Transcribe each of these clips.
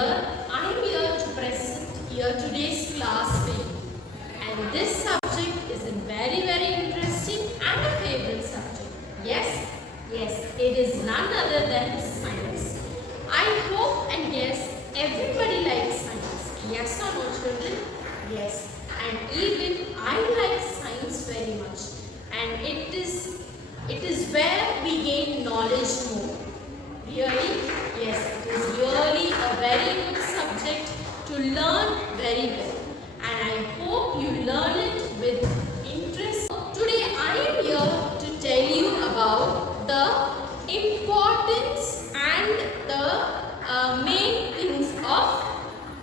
I am here to present here today's class with you. And this subject is a very interesting and a favorite subject. Yes, it is none other than science. I hope and guess everybody likes science. Yes or no, children? Yes. And even I like science very much. And it is where we gain knowledge more. Really? Yes, it is really a very good subject to learn very well. And I hope you learn it with interest. Today I am here to tell you about the importance and the main things of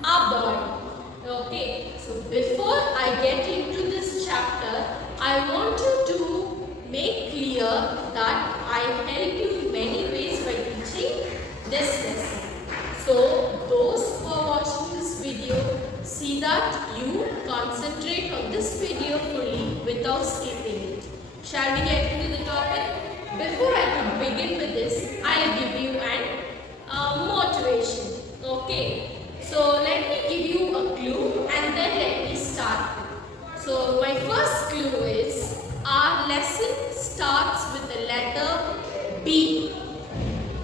our body. Okay, so before I get into this chapter, I want you to make clear that I help you in many ways by teaching this lesson. So those who are watching this video, see that you concentrate on this video fully without skipping it. Shall we get into the topic? Before I could begin with this, I'll give you an motivation. Okay. So let me give you a clue and then let me start. So my first clue is our lesson starts with the letter B.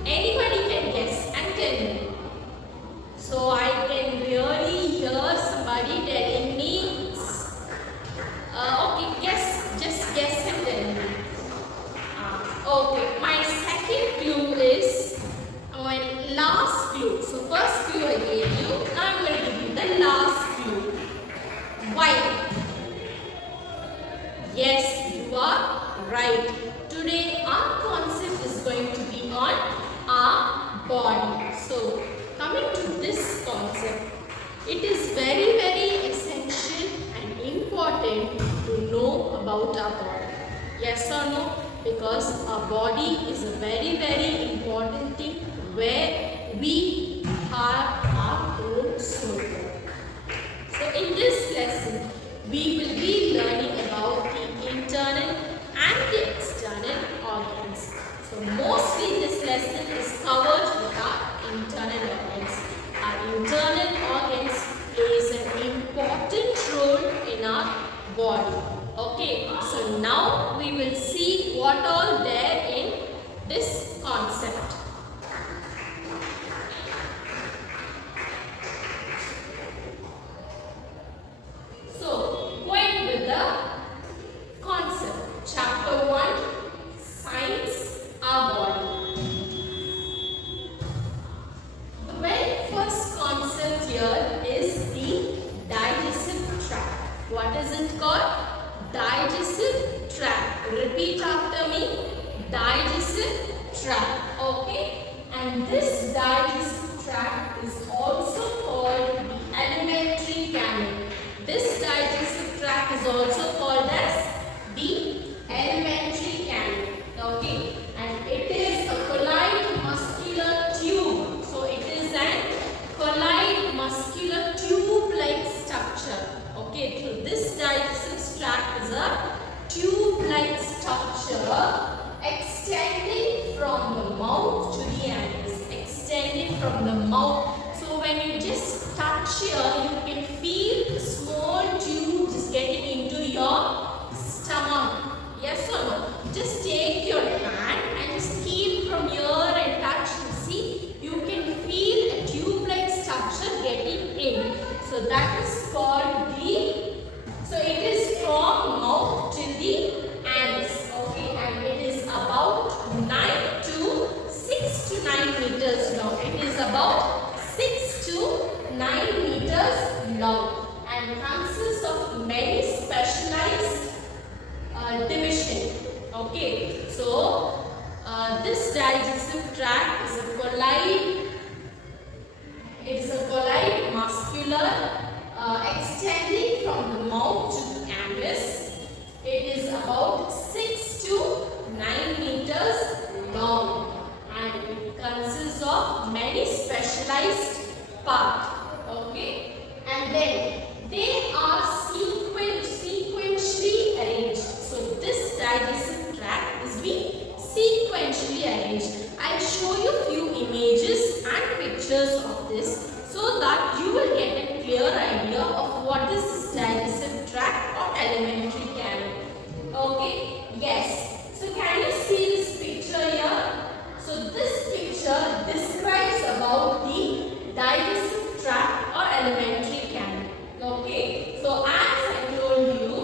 Anybody can guess and tell me. So I can really hear somebody telling me. Okay, just guess and tell me. Okay, my second clue is my last clue. So first clue I gave you. Now I'm going to give you the last clue. Why? Yes, you are right. Today our concept is going to be on our body. So coming to this concept, it is very essential and important to know about our body. Yes or no? Because our body is a very important thing where we have our own soul. So in this lesson, we will be learning about the internal and the external organs. So mostly this lesson is covered with our internal organs. Our internal organs plays an important role in our body. Okay, so now we will see what all there in this concept. So, going with the concept. Chapter 1, Science, our body. The very first concept here is the digestive tract. What is it called? Digestive tract. Repeat after me. Digestive tract. Okay? And this digestive tract is also called the alimentary canal. This digestive tract is also called as the alimentary canal. Okay? And it is a colloid muscular tube. So it is an colloid muscular tube-like structure. Okay? So this digestive tract is a tube-like structure extending from the mouth to the anus. Extending from the mouth. So when you just touch here, you can feel the small tube just getting into your stomach. Yes or no? Just take your hand and just keep from here and touch and see. You can feel a tube-like structure getting in. So that is called the. So it is from mouth to the anus. Okay, and it is about 6 to 9 meters long. It is about 6 to 9 meters long and consists of many specialized division. Okay, so this digestive tract is a colloid. It is a colloid muscular extending from the mouth to the anus. It is about 6 to 9 meters long and it consists of many specialized parts. Okay, and then they are sequentially arranged. So this digestive tract is being sequentially arranged. I'll show you few images and pictures of this so that you will get a clear idea of what is this digestive tract or alimentary canal. Okay, yes. So can you see this picture here? So this picture describes about the digestive tract or alimentary canal. Okay, so as I told you,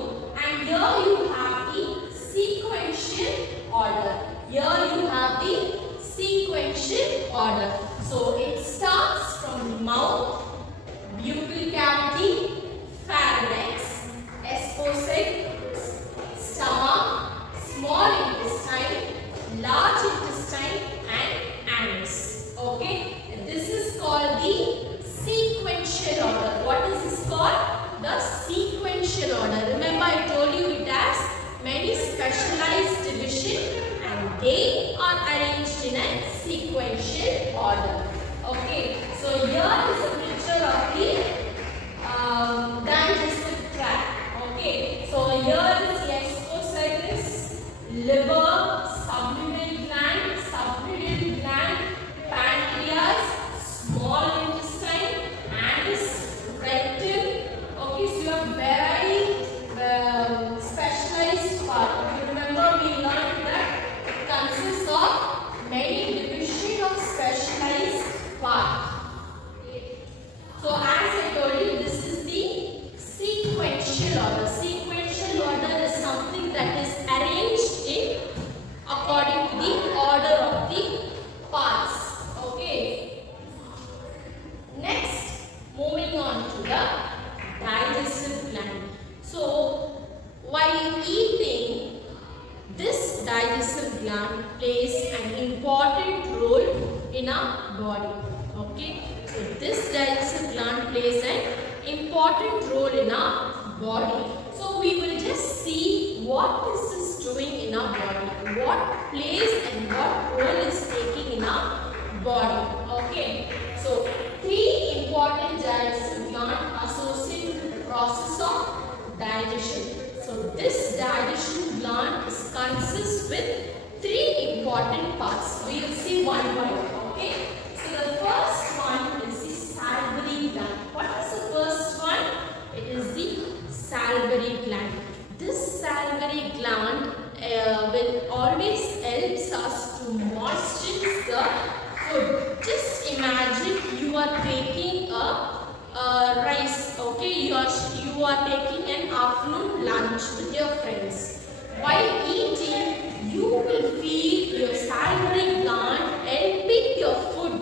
and here you have the sequential order. Here you have the sequential order. So it starts from mouth, buccal cavity, pharynx, esophagus, stomach, small intestine, large intestine and anus. Okay, this is called the sequential order. What is this called? The sequential order. Remember I told you it has many specialized division and they are arranged in a sequential order. Okay, so here is a picture of the digestive tract. Okay, so here is the esophagus, liver, sublingual gland, pancreas, small intestine, and rectum. Okay, so you have very specialized part. You remember we learned that it consists of many division of specialized part. So as I told you, this is the sequential order. Sequential order is something that is arranged in according to the order of the parts. Okay. Next, moving on to the digestive gland. So while eating, this digestive gland plays an important role in our body. Okay. So this digestive gland plays an important role in our body. So we will just see what this is doing in our body, what plays and what role is taking in our body. Okay. So three important digestive glands associated with the process of digestion. So this digestion gland consists with three important parts. We will see one by one. Okay. So the first one is the salivary gland. What is the first one? It is the salivary gland. This salivary gland will always helps us to moisten the food. Just imagine you are taking a rice. Okay, you are taking an afternoon lunch with your friends. While eating, you will feel your salivary gland helping your food.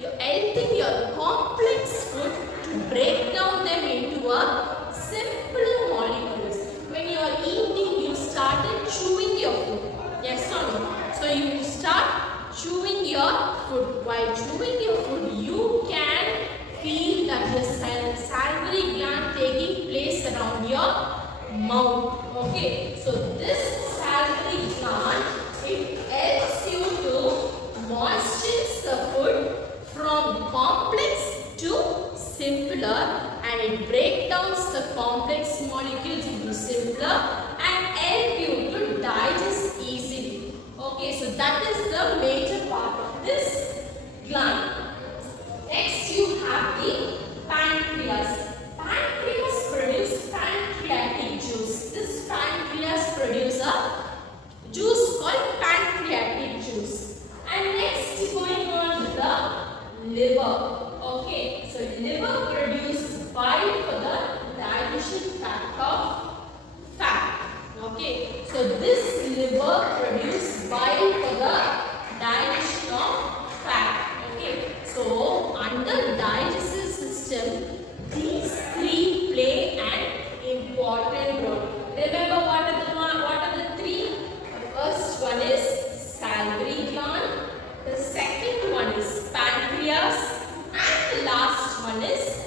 You're helping your complex food to break down them into a simple molecules. When you are eating, you started chewing your food. Yes or no? So you start chewing your food. While chewing your food, you can feel that the salivary gland taking place around your mouth. Okay. So this salivary gland, it helps you to moisten the food from complex to simpler, and it breaks down the complex molecules into simpler and help you to digest easily. Okay, so that is the major part of this gland. Next you have the pancreas. Pancreas produces pancreatic juice. This pancreas produces a juice called pancreatic juice. And next going on to the liver. Okay, so liver produces bile for the digestion fact of fat. Okay, so this liver produces bile for the digestion of fat. Okay, so under digestive system, these three play an important role. Remember what are the three? The first one is salivary gland. The second one is pancreas. And the last one is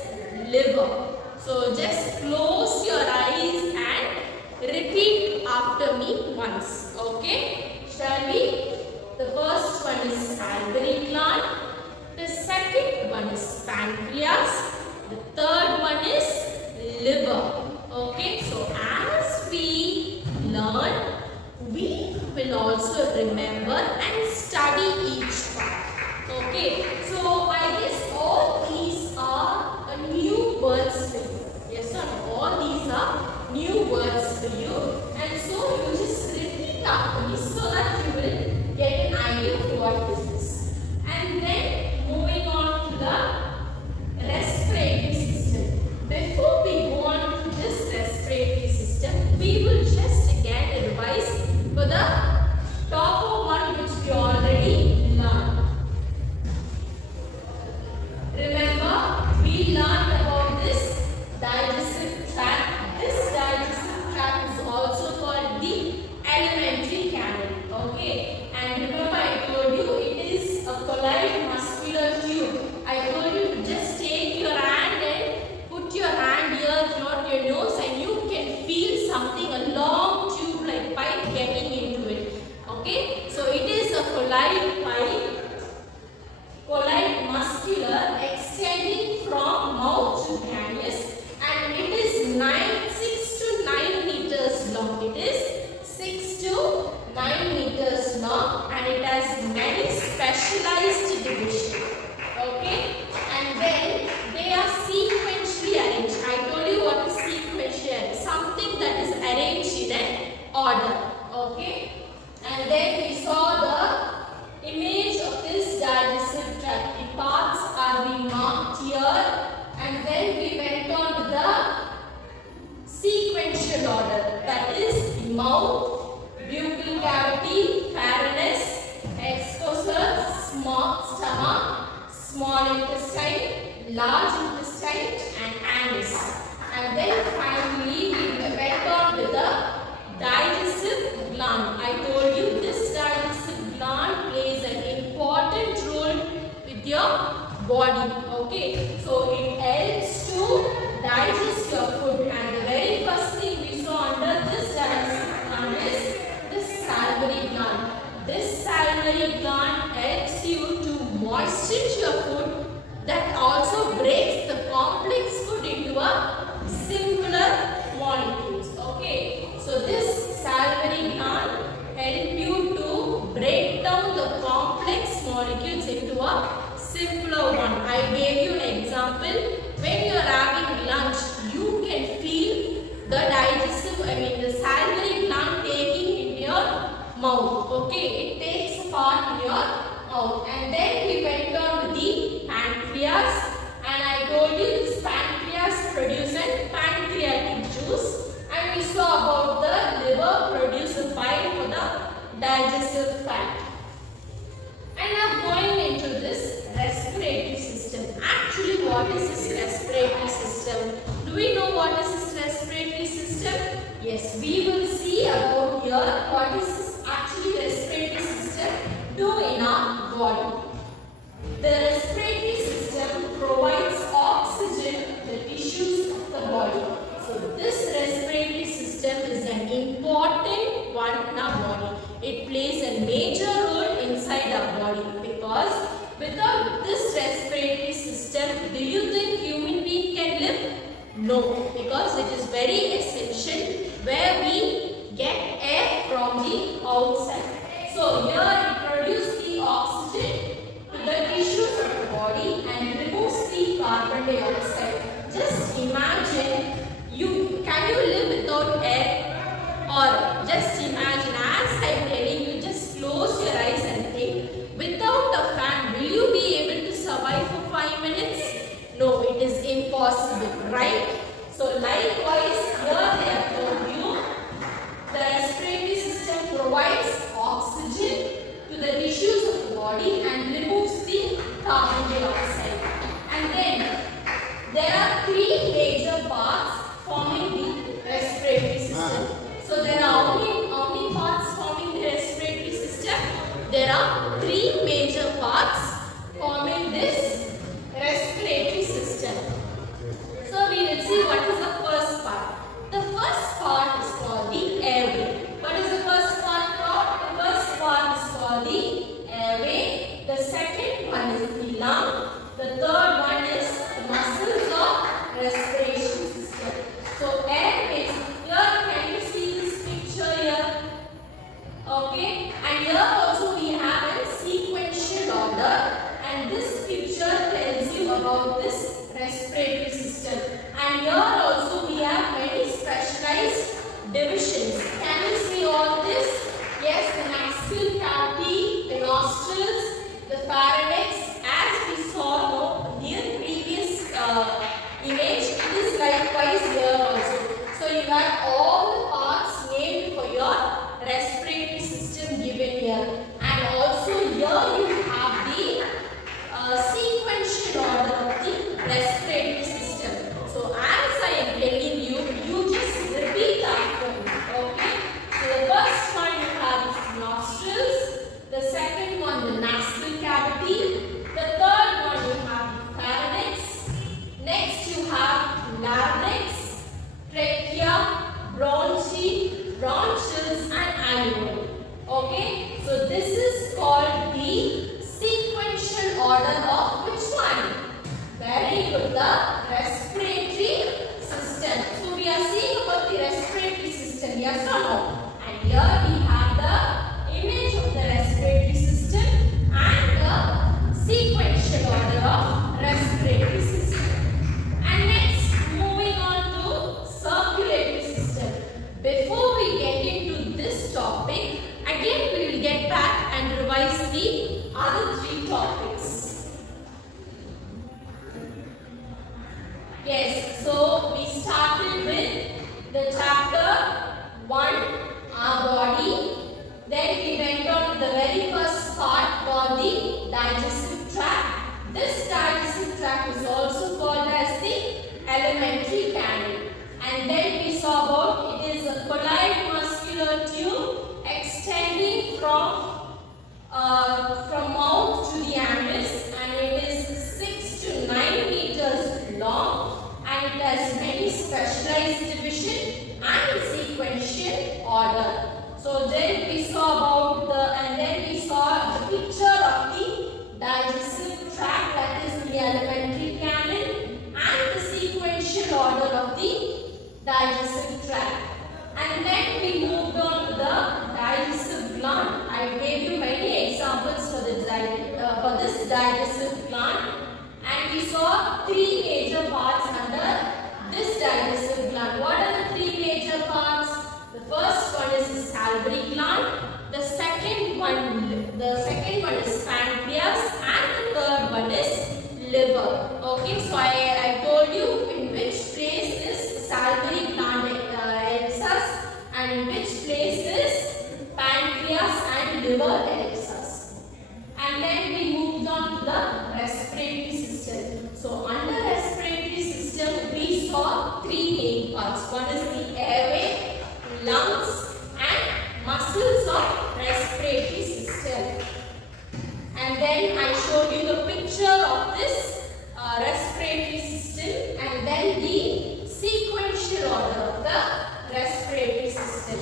liver. So just close your eyes and repeat after me once. Okay? Shall we? The first one is salivary gland. The second one is pancreas. The third one is liver. Okay? So as we learn, we will also remember and study each part. Okay, so I guess all these and then we went on to the sequential order, that is the mouth, buccal cavity, pharynx, excocers, small stomach, small intestine, large intestine and anus. And then finally we went on with the digestive gland. I told you this digestive gland plays an important role with your body. Okay, so it helps to digest your food, and the very first thing we saw under this digestive gland is this salivary gland. This salivary gland helps you to moisten your food, that also breaks the complex food into a simpler molecules. Okay, so this salivary gland help you to break down the complex molecules into a simpler one. I gave you an example. When you are having lunch, you can feel the the salivary gland taking in your mouth. Okay, it takes part in your mouth. And then we went on to the pancreas, and I told you this pancreas produces pancreatic juice, and we saw about the liver produces bile for the digestive fat. And now going into this respiratory system. Actually, what is this respiratory system? Do we know what is this respiratory system? Yes, we will see about here what is this actually respiratory system do in our body. The respiratory system provides oxygen to the tissues of the body. So this respiratory system is an important one in our body. It plays a major role inside our body, because without this respiratory system, do you think human being can live? No, because it is very essential where we get air from the outside. So here it produces the oxygen to the tissues of the body and removes the carbon dioxide. Just imagine, can you live without air? Or just imagine, as I am telling you, just close your eyes and think, without a fan, will you be able to survive for 5 minutes? No, it is impossible, right? So likewise, here they have told you, the respiratory system provides oxygen to the tissues of the body and removes the carbon dioxide. And then there are 3 major parts forming the respiratory system. So there are how many parts forming the respiratory system? There are 3 major parts forming this respiratory system. So we will see what is the first part. The first part is called the airway. What is the first part called? The first part is called the airway. The second one is the lung. The third one is the muscles of respiration system. So airways. Here can you see this picture here? Okay. And here also we have a sequential order. And this picture tells you about this respiratory system. And here also we have many specialized divisions. Can you see all this? Yes, the nasal cavity, the nostrils, the pharynx, as we saw in the previous image, it is likewise here also. So you have all the parts named for your respiratory system given here. And also here you have the sequential order of the respiratory system. So as I am telling you, you just repeat after me. Okay. So the first one you have is nostrils. The second one the nasal cavity. The third one you have the pharynx. Next you have larynx, trachea, bronchioles and alveoli. Okay. So this is called the sequential order of which one? Very good, the respiratory system. So we are seeing about the respiratory system, yes or no? And here we have the image of the respiratory system and the sequential order of respiratory system. And next, moving on to circulatory system. Before we get into this topic, again we will get back and revise the other 3 topics. Yes, so we started with the chapter 1, our body. Then we went on to the very first part called the digestive tract. This digestive tract is also called as the alimentary canal. And then we saw about it is a colloid muscular tube extending from mouth to the anus, and it is 6 to 9 meters long, and it has many specialized division and sequential order. So then we saw about we saw the picture of the digestive tract, that is the alimentary canal, and the sequential order of the digestive tract. And then we moved on to the digestive gland. I gave you many examples for this digestive gland, and we saw three major parts under this digestive gland. What are the three major parts? The first one is the salivary gland. The second one is pancreas, and the third one is liver. Okay, so I told you in which place is salivary gland helps us, and in which place is pancreas and liver helps us. And then we moved on to the respiratory system. So under respiratory system we saw three main parts. One is the airway, lungs, and muscles of respiratory system. And then I showed you the picture of this respiratory system, and then the sequential order of the respiratory system.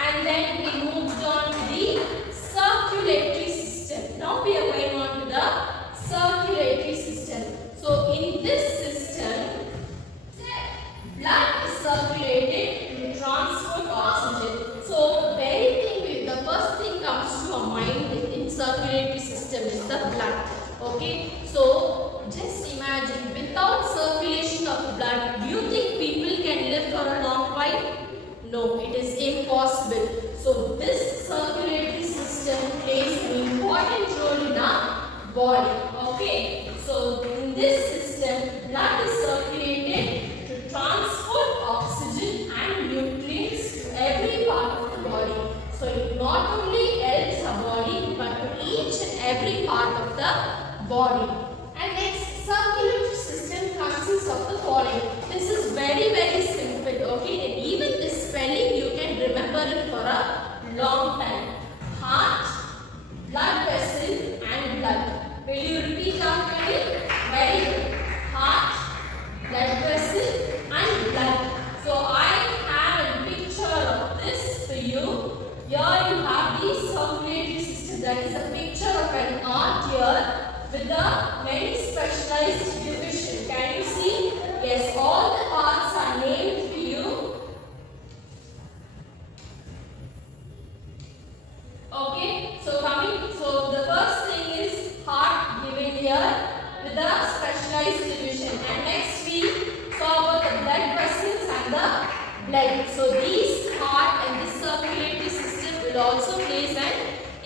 And then we moved on to the circulatory system. Now we are going on to the circulatory system. So in this system, blood is circulated to transport oxygen. So the first thing comes to our mind in circulatory system is the blood. Okay, so just imagine, without circulation of blood, do you think people can live for a long while? No, it is impossible. So this circulatory system plays an important role in our body. Okay, so in this system, blood is circulated to transport oxygen and nutrients to every part of the body. So it not only helps our body, but to each and every part of the body. And next, circulatory system consists of the following. This is very, very simple. Okay, and even this spelling you can remember it for a long time. Heart, blood vessel, and blood. Will you repeat after me? Very good. Heart, blood vessel, and blood. So I have a picture of this for you. Here you have the circulatory system. That is a picture of an art here with the many specialized division. Can you see? Yes, all the parts are named for you. Okay, so the first thing is heart given here with the specialized division, and next we saw about the blood vessels and the blood. So these heart and this circulatory system will also play an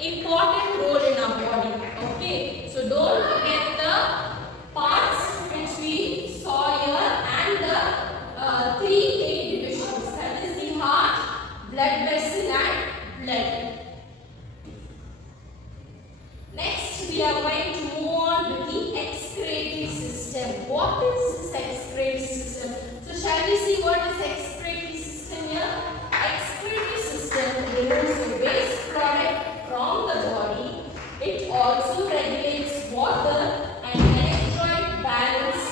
important role in our body. Okay, so don't forget the parts which we saw here and the three main divisions, that is the heart, blood vessel, and blood. Next, we are going to move on with the excretory system. What is this excretory system? So shall we see what is excretory system here? Excretory system removes the waste product from the body. It also regulates water and electrolyte balance,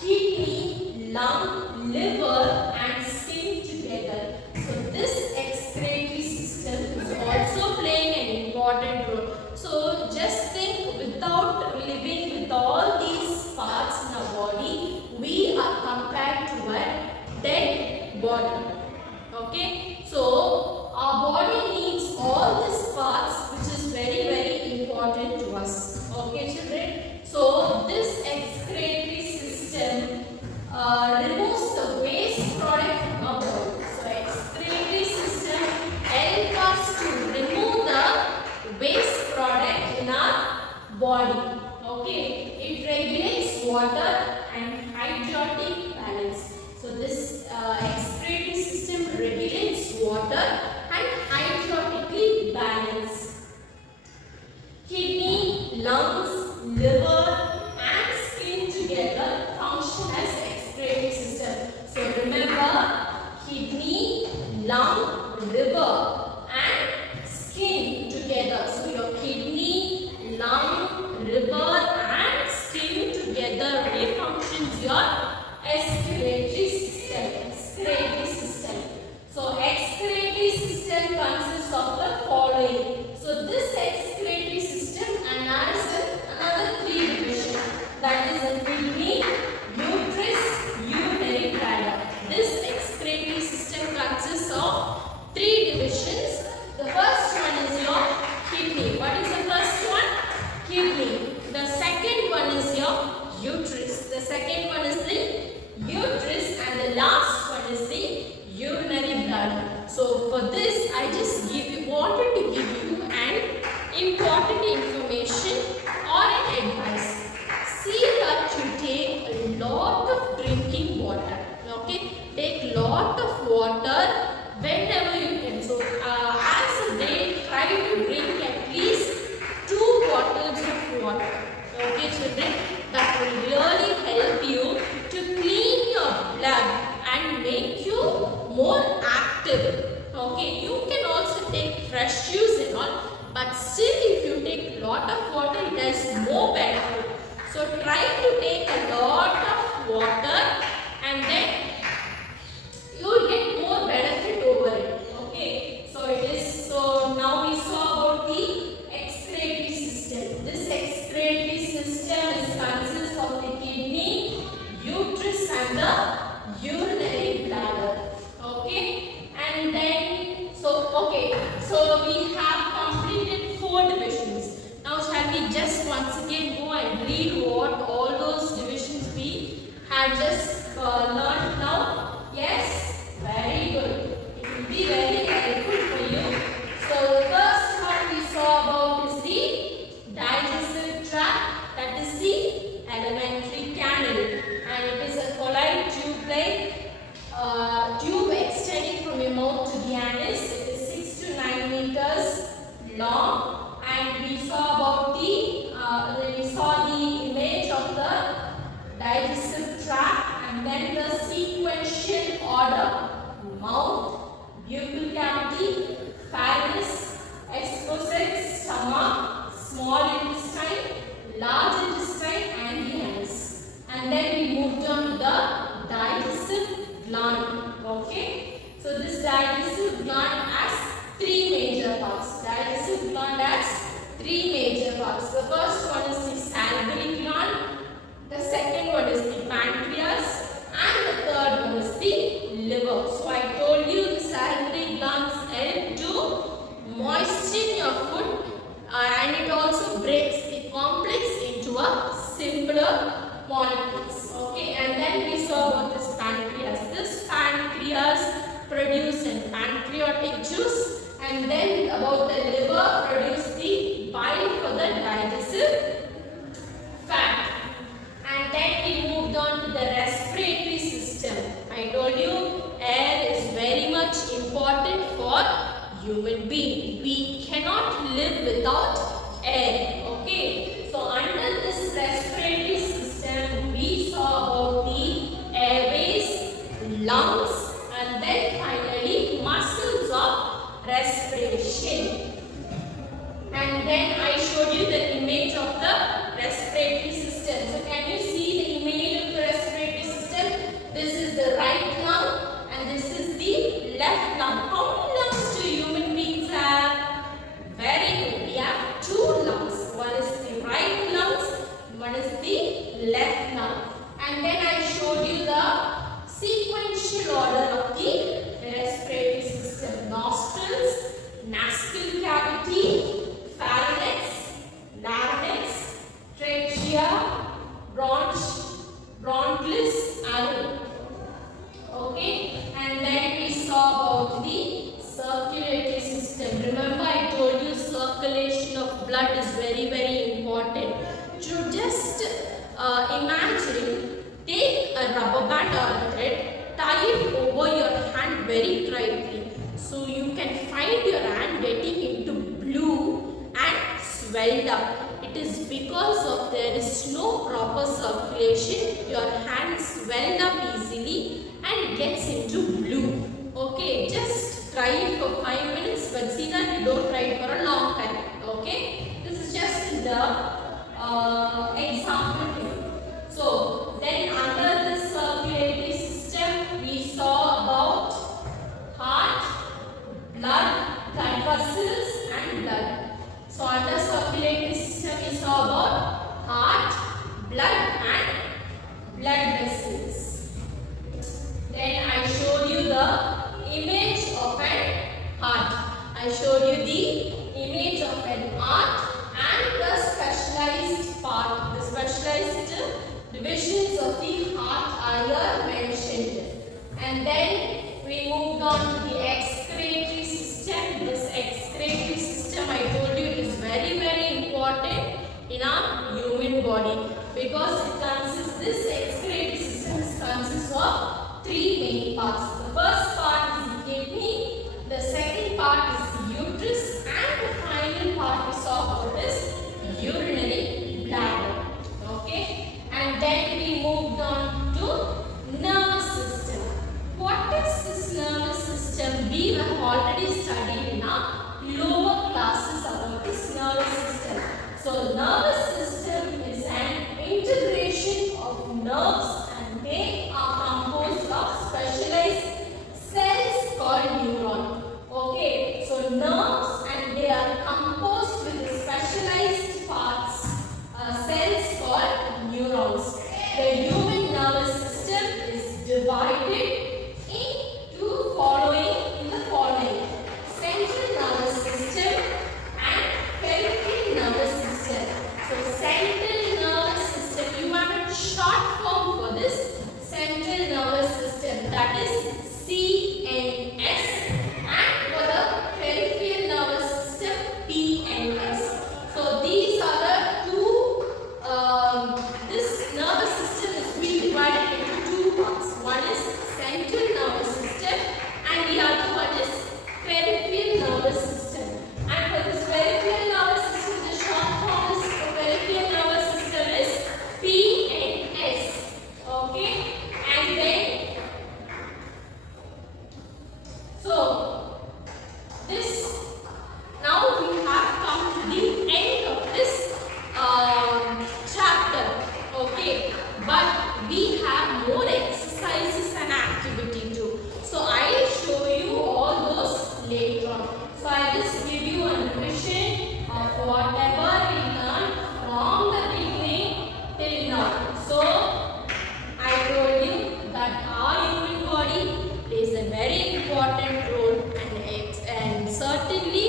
kidney, lung, liver, and skin together. So this excretory system is also playing an important role. So just think, without living with all these parts in our body, we are compared to a dead body. Okay, so our body needs all these parts, which is very, very important to us. Okay, children. So this excretory system removes the waste product from our body. So excretory system helps us to remove the waste product in our body. Okay, it regulates water and hydrotic lung, liver and skin together. So your kidney, lung, liver and skin together functions your excretory system. Excretory system. So excretory system consists of the following. So this excretory system analyzes another three divisions. That is a kidney, uterus, urinary bladder. This excretory system consists of three divisions. The first one is your kidney. What is the first one? Kidney. The second one is your uterus. The second one is the uterus and the last one is the urinary bladder. So for this I just wanted to give you an important information or an advice. See that you take a lot of drinking water. Okay, take lot of water whenever you can. So as a day, try to drink at least 2 bottles of water. Okay, children, that will really help you to clean your blood and make you more active. Okay, you can also take fresh juice and all, but still if you take lot of water, it has more benefit. So try to take a lot of water and then you will get more benefit over it. Okay, so so now we saw about the excretory system. This excretory system consists of the kidney, uterus and the urinary bladder. Okay, and then so we have completed 4 divisions. Now shall we just once again go and read what all those divisions we had just learned now? Yes? Very good. It will be very helpful for you. So the first one we saw about is the digestive tract, that is the alimentary canal, and it is a colloid tube-like tube extending from your mouth to the anus. It is 6 to 9 meters long, and we saw about the image of the digestive tract and then the sequential order: mouth, buccal cavity, pharynx, esophagus, stomach, small intestine, large intestine and the anus. And then we moved on to the digestive gland. Okay, so this digestive gland has 3 major parts. Digestive gland has 3 major parts. The first one is the salivary gland, the second one is the pancreas, and the third one is the liver. So I told you the salivary glands help to moisten your food and it also breaks the complex into a simpler molecules. Okay, and then we saw about this pancreas. This pancreas produces pancreatic juice, and then about the liver produce the bile for the digestive fat. And then we moved on to the respiratory system. I told you air is very much important for human being. We cannot live without air. Okay, so under this respiratory system we saw about the airways, lungs and then finally muscles of respiration. And then I showed you the image of the respiratory system. So can you see the image of the respiratory system? This is the right lung and this is the left lung. How many lungs do human beings have? Very good. We have 2 lungs. One is the right lungs, one is the left lung. And then I showed you the sequential order of the respiratory system. Nostrils, nasal cavity, pharynx, larynx, trachea, bronchus, and okay, and then we saw about the circulatory system. Remember I told you circulation of blood is very important. To just imagine, take a rubber band or a thread, tie it over your hand very tightly, so you can find your hand getting into blue and swelled up. It is because of there is no proper circulation, your hand swelled up easily and it gets into blue. Okay, just try it for 5 minutes, but see that you don't try it for a long time. Okay? This is just the example here. So then under this circulatory system, we saw about heart, blood vessels and blood. So under circulatory system, we saw about heart, blood and blood vessels. Then I showed you the image of an heart. I showed you the image of an heart and the specialized part, the specialized divisions of the heart are here mentioned. And then we moved on to the excretory system. This excretory system, I told you, is very, very important in our human body because it consists, this excretory system consists of 3 main parts. The first part is the kidney, the second part is the uterus, and the final part we saw about is urinary bladder. Okay, and then we moved on to nervous system. What is this nervous system? We have already studied in our lower classes about this nervous system. So nervous system is an integration of nerves and they are composed of specialized cells called neuron. Okay, so nerves and they are composed with specialized parts, cells called neurons. The human nervous system is divided into the following: central nervous system and peripheral nervous system. So central nervous system, you have a short form for this central nervous system, that is CNS, and for the peripheral nervous system PNS. So these are the two, this nervous system is being divided into 2 parts. One is central nervous system and the other one is peripheral nervous system. And for this peripheral nervous system, the short form is the peripheral nervous system is PNS. Okay, and then so this, now we have come to the end of this chapter. Okay, but we have more exercises and activity too. So I will show you all those later on. So I just give you a revision of whatever we learned from the beginning till now. So I told you that our human body plays a very important role and certainly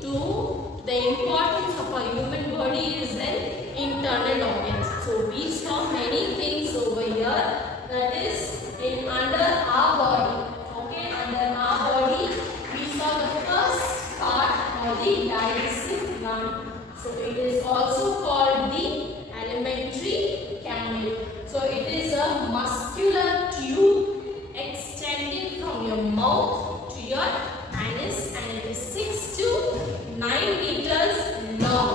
to the importance of our human body is in internal organs. So we saw many things over here, that is in under our body. Okay, under our body we saw the first part of the digestive gland. So it is also called the alimentary canal. So it is a muscular tube extending from your mouth to your anus and it is 6 to 9 meters long.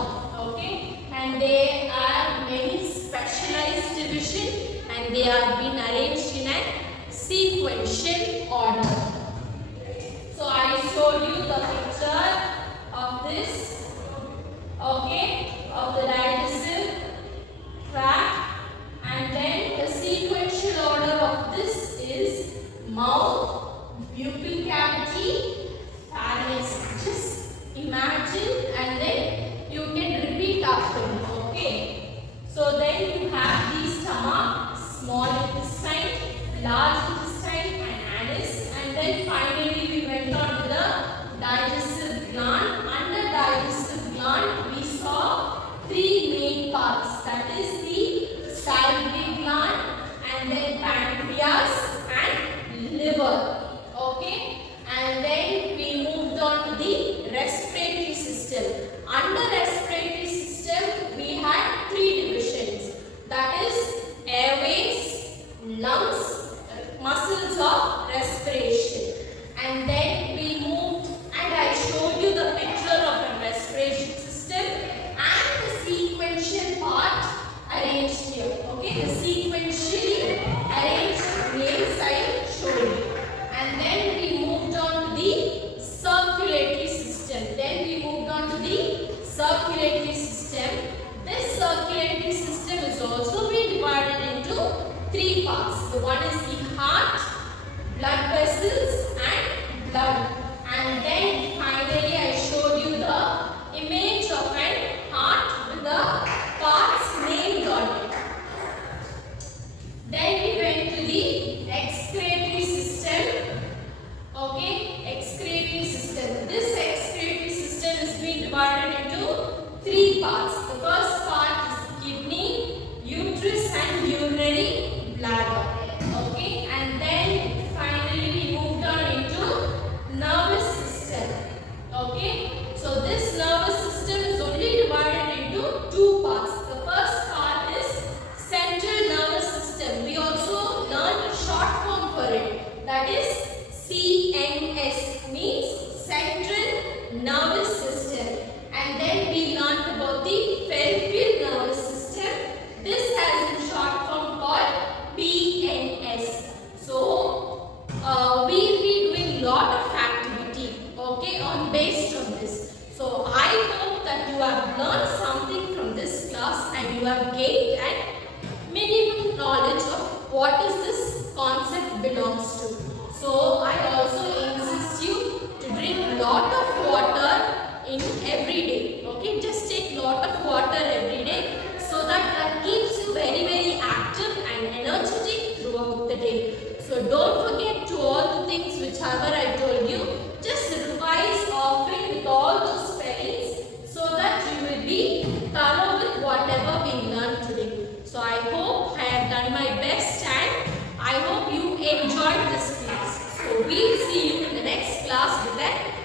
Okay, and there are many specialized division and they are being arranged in a sequential order. So I showed you the picture of this, okay, of the digestive tract, and then the sequential order of this is mouth, pupil cavity, pharynx. Just imagine and then you can repeat after me. Okay. So then you have the stomach, small intestine, large intestine and anus, and then finally we went on to the digestive gland. Under digestive gland we saw 3 main parts, that is the salivary gland and then pancreas and liver. Okay, and then we moved on to the respiratory system. Under respiratory system we had 3 divisions, that is airways, lungs, muscles of respiration. And then we moved and I showed you the picture of a respiration system and the sequential part arranged here. Okay, the sequentially arranged names I showed you. And then we moved on to the blood vessels and blood. And then finally I showed you the image of an heart with the parts named on it. Then we went to the excretory system. Okay, excretory system. This excretory system is being divided into three parts. The first part is kidney, uterus and urinary bladder. Okay, and then finally we moved on into nervous system. Okay, so this nervous system is only divided into two parts. The first part is central nervous system. We also learned a short form for it, that is CNS, means central nervous system. And then we learned about the peripheral nervous system. This has a short form called PNS. So we will be doing lot of activity, okay, based on this. So I hope that you have learned something from this class and you have gained an minimum knowledge of what is this concept belongs to. So I also insist you to drink lot of water in every day. Okay, just take lot of water every day so that keeps you very active and energetic throughout the day. So don't forget to all the things whichever I told you. Just revise often with all those spellings so that you will be thorough with whatever we learned today. So I hope I have done my best and I hope you enjoyed this class. So we'll see you in the next class with an